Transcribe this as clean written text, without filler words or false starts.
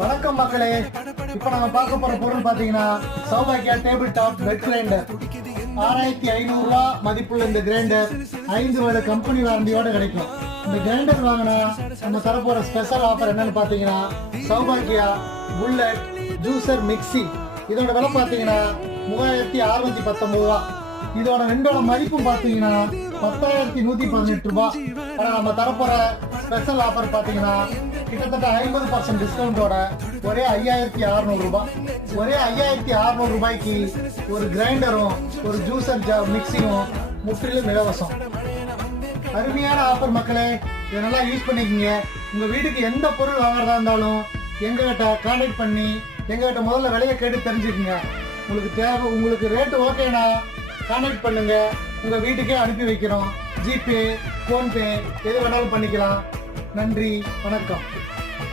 வணக்கம் மக்களே. இப்போ நம்ம பார்க்க போற பொருள் பாத்தீங்கன்னா சௌபாக்கியா டேபிள் டாப் பெட் கிரைண்டர். 6500 ரூபா மதிப்புள்ள இந்த கிரைண்டர் 5 வருட கம்பெனி வாரண்டியோட கிடைக்கும். இந்த கிரைண்டர் வாங்கினா நம்ம தரப்போற ஸ்பெஷல் ஆஃபர் என்னன்னு பாத்தீங்கன்னா சௌபாக்கியா புல்லட் ஜூசர் மிக்சி. இதோட விலை பாத்தீங்கன்னா 3619 ரூபா. இதோட ரெண்டோட மதிப்பும் பாத்தீங்கன்னா 10118 ரூபாய். ஆனால் நம்ம தரப்போற ஸ்பெஷல் ஆஃபர் பாத்தீங்கன்னா கிட்டத்தட்ட 50% டிஸ்கவுண்டோட ஒரே 5600 ரூபாய். ஒரே 5600 ரூபாய்க்கு ஒரு கிரைண்டரும் ஒரு ஜூசர் மிக்சியும் முற்றிலும் இலவசம். அருமையான ஆஃபர் மக்களே, இதை நல்லா யூஸ் பண்ணிக்கோங்க. உங்க வீட்டுக்கு எந்த பொருள் வாங்குறதா இருந்தாலும் எங்ககிட்ட கான்டாக்ட் பண்ணி எங்ககிட்ட முதல்ல விலையை கேட்டு தெரிஞ்சுக்குங்க. உங்களுக்கு ரேட்டு ஓகேனா கான்டாக்ட் பண்ணுங்க. உங்க வீட்டுக்கே அனுப்பி வைக்கிறோம். ஜிபே, போன்பே எது வேணாலும் பண்ணிக்கலாம். நன்றி, வணக்கம்.